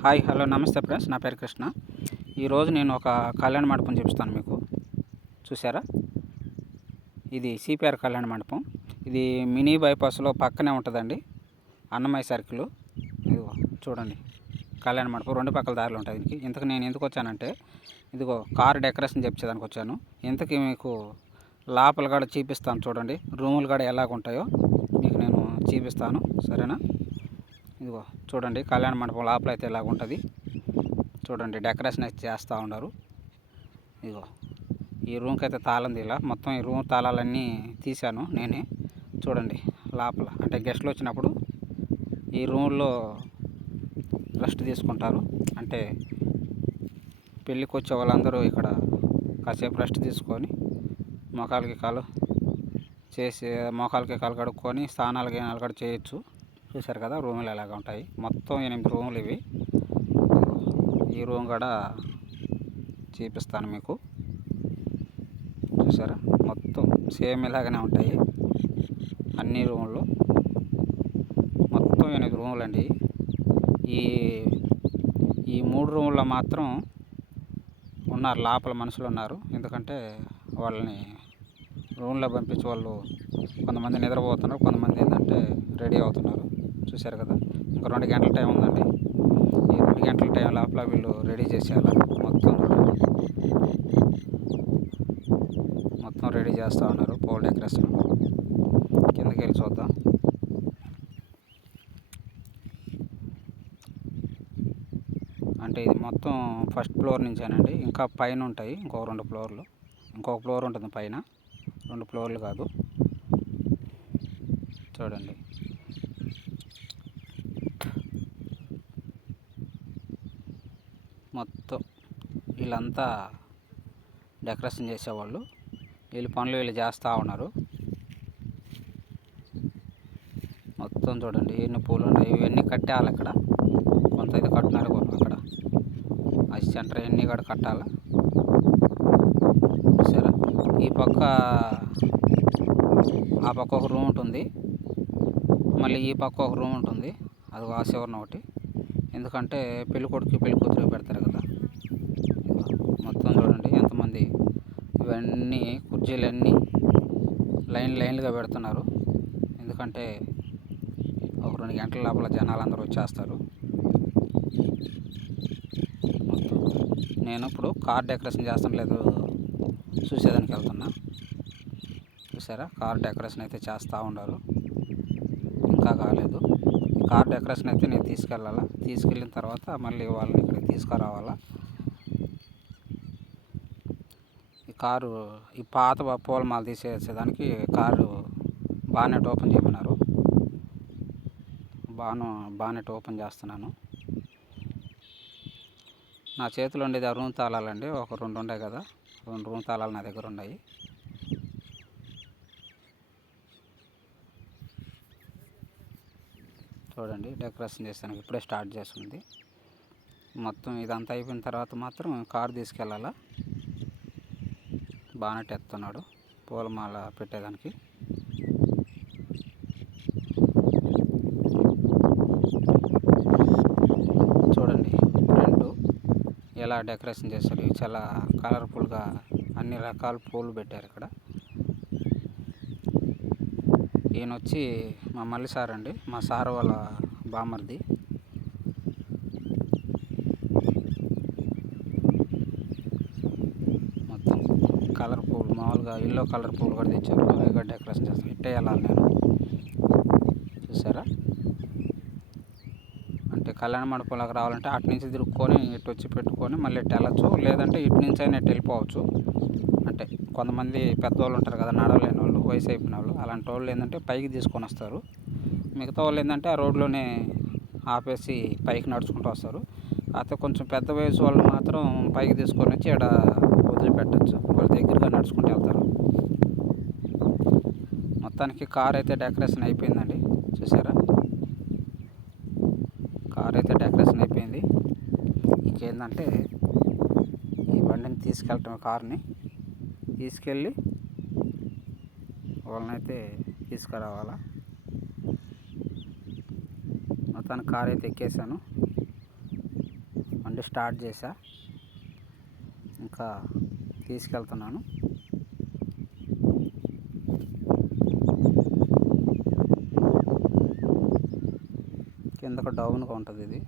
Hi hello నమస్తే friends. నా పేరు కృష్ణ. ఈరోజు నేను ఒక కళ్యాణ మండపం చూపిస్తాను మీకు. చూసారా ఇది సిపిఆర్ కళ్యాణ మండపం. ఇది మినీ బైపాస్లో పక్కనే ఉంటుందండి. అన్నమయ్య సర్కిల్. ఇదిగో చూడండి. కళ్యాణ మండపం రెండు పక్కల దారిలో ఉంటుంది దీనికి. ఇంతకు నేను ఎందుకు వచ్చానంటే ఇదిగో కార్ డెకరేషన్ చెప్పేదానికి వచ్చాను. ఇంతకీ మీకు లోపల కూడా చూపిస్తాను చూడండి. రూములు కూడా ఎలాగుంటాయో మీకు నేను చూపిస్తాను. సరేనా? ఇదిగో చూడండి కళ్యాణ మండపం లోపల అయితే ఇలాగ ఉంటుంది. చూడండి డెకరేషన్ అయితే చేస్తూ ఉన్నారు. ఇదిగో ఈ రూమ్కి అయితే తాళం ఇలా. మొత్తం ఈ రూమ్ తాళాలన్నీ తీశాను నేనే. చూడండి లోపల అంటే గెస్ట్లు వచ్చినప్పుడు ఈ రూమ్లో రెస్ట్ తీసుకుంటారు. అంటే పెళ్ళికి వచ్చే వాళ్ళందరూ ఇక్కడ కాసేపు రెస్ట్ తీసుకొని మొఖాలకి కాలు చేసి మొఖాలకి కాలు కడుక్కొని స్నానాలు గీనాలు కూడా చేయొచ్చు. చూశారు కదా రూములు ఎలాగ ఉంటాయి? మొత్తం ఎనిమిది రూములు ఇవి. ఈ రూమ్ కూడా చూపిస్తాను మీకు. చూసారా మొత్తం సేమ్ ఇలాగనే ఉంటాయి. అన్ని రూములు. మొత్తం ఎనిమిది రూములు అండి ఈ ఈ మూడు రూముల్లో మాత్రం ఉన్నారు లోపల మనుషులు ఉన్నారు. ఎందుకంటే వాళ్ళని రూమ్లో పంపించి వాళ్ళు కొంతమంది నిద్రపోతున్నారు కొంతమంది ఏంటంటే రెడీ అవుతున్నారు. చూశారు కదా? ఇంకా రెండు గంటల టైం ఉందండి. ఈ రెండు గంటల టైం లోపల వీళ్ళు రెడీ చేసేయాలి? మొత్తం మొత్తం రెడీ చేస్తూ ఉన్నారు పోల్ డెకరేషన్. కిందకి వెళ్ళి చూద్దాం. అంటే ఇది మొత్తం ఫస్ట్ ఫ్లోర్ నుంచేనండి. ఇంకా పైన ఉంటాయి ఇంకో రెండు ఫ్లోర్లు. ఇంకొక ఫ్లోర్ ఉంటుంది పైన. రెండు ఫ్లోర్లు కాదు. చూడండి. మొత్తం వీళ్ళంతా డెకరేషన్ చేసేవాళ్ళు. వీళ్ళు పనులు వీళ్ళు చేస్తూ ఉన్నారు. మొత్తం చూడండి ఎన్ని పూలు ఉన్నాయి. ఇవన్నీ కట్టాలి ఇక్కడ కొంత ఇది కట్టినారు అక్కడ. ఐస్ సెంటర్ ఇవన్నీ కూడా కట్టాలి? సరే. ఈ పక్క ఆ పక్క ఒక రూమ్ ఉంటుంది. మళ్ళీ ఈ పక్క ఒక రూమ్ ఉంటుంది. అది ఆ ఒకటి. ఎందుకంటే పెళ్ళి కొడుకు పెళ్ళి కూతురు పెడతారు కదా. మొత్తం చూడండి ఎంతమంది. ఇవన్నీ కుర్చీలన్నీ లైన్ లైన్లుగా పెడుతున్నారు. ఎందుకంటే ఒక రెండు గంటల లోపల జనాలు అందరూ వచ్చేస్తారు. నేను ఇప్పుడు కార్ డెకరేషన్ చేస్తాం లేదు చూసేదానికి వెళ్తున్నా. చూసారా? కార్ డెకరేషన్ అయితే చేస్తూ ఉన్నారు. ఇంకా కాలేదు. కార్ డెకరేషన్ అయితే నేను తీసుకెళ్ళాలా? తీసుకెళ్ళిన తర్వాత మళ్ళీ వాళ్ళని ఇక్కడికి తీసుకురావాలా? ఈ కారు ఈ పాత పూలమాల తీసేసేదానికి కారు బానెట్ ఓపెన్ చేయమన్నారు. బాను బానెట్ ఓపెన్ చేస్తున్నాను. నా చేతిలో ఉండేది ఆ రూమ్ తాళాలండి. ఒక రెండు ఉన్నాయి కదా. రెండు రూమ్ తాళాలు నా దగ్గర ఉన్నాయి. చూడండి డెకరేషన్ చేస్తాను ఇప్పుడే స్టార్ట్ చేస్తుంది. మొత్తం ఇదంతా అయిపోయిన తర్వాత మాత్రం కారు తీసుకెళ్ళాలా? బానట్ ఎత్తున్నాడు పూలమాల పెట్టేదానికి. చూడండి ఫ్రంట్ ఎలా డెకరేషన్ చేశారు చాలా కలర్ఫుల్గా అన్ని రకాల పూలు పెట్టారు ఇక్కడ. ఈయన వచ్చి మా మల్లి సార్ అండి మా సార్ వాళ్ళ బామర్ది మొత్తం కలర్ పూలు మామూలుగా ఎల్లో కలర్ పూలు కూడా తెచ్చారు అవి కూడా డెకరేషన్ చేస్తాను ఇట్టే వెళ్ళాలి నేను. చూసారా? కళ్యాణ మండపంలోకి రావాలంటే అటు నుంచి తిరుక్కొని ఇటు వచ్చి పెట్టుకొని మళ్ళీ ఇటు వెళ్ళచ్చు. లేదంటే ఇటు నుంచి అయినా ఇటు వెళ్ళిపోవచ్చు. అంటే కొంతమంది పెద్దవాళ్ళు ఉంటారు కదా నడవలేని వాళ్ళు వయసు అయిపోయిన వాళ్ళు. అలాంటి వాళ్ళు ఏంటంటే పైకి తీసుకొని వస్తారు. మిగతా వాళ్ళు ఏంటంటే ఆ రోడ్లోనే ఆపేసి పైకి నడుచుకుంటూ వస్తారు. అయితే కొంచెం పెద్ద వయసు వాళ్ళు మాత్రం పైకి తీసుకొని వచ్చి ఇక్కడ వదిలిపెట్టచ్చు. వాళ్ళ దగ్గరగా నడుచుకుంటూ వెళ్తారు. మొత్తానికి కార్ అయితే డెకరేషన్ అయిపోయిందండి. చూసారా కార్ అయితే డెకరేషన్ అయిపోయింది ఏంటంటే ఈ బండిని తీసుకెళ్ళటం కార్ని. తీసుకెళ్ళి వాళ్ళనైతే తీసుకురావాలా. మొత్తానికి కార్ అయితే ఎక్కేసాను బండి స్టార్ట్ చేశా. ఇంకా తీసుకెళ్తున్నాను. కిందకు డౌన్గా ఉంటుంది ఇది.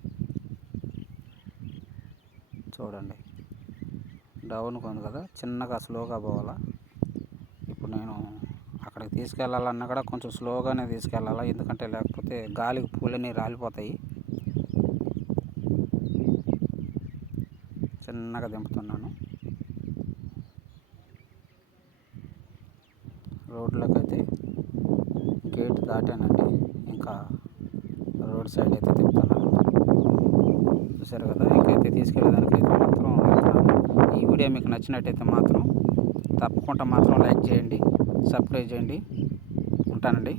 చూడండి. డౌన్గా ఉంది కదా చిన్నగా స్లోగా పోవాలా? ఇప్పుడు నేను అక్కడికి తీసుకెళ్ళాలన్నా కూడా కొంచెం స్లోగానే తీసుకెళ్ళాలా? ఎందుకంటే లేకపోతే గాలికి పూలన్నీ రాలిపోతాయి. చిన్నగా దింపుతున్నాను. రోడ్లోకి అయితే గేట్ దాటానండి. ఇంకా రోడ్ సైడ్ అయితే తిప్పుతున్నాను చూసారు కదా ఇంకైతే తీసుకెళ్ళేదానికైతే మాత్రం ఈ వీడియో మీకు నచ్చినట్టయితే మాత్రం తప్పకుండా మాత్రం లైక్ చేయండి సబ్స్క్రైబ్ చేయండి. ఉంటానండి.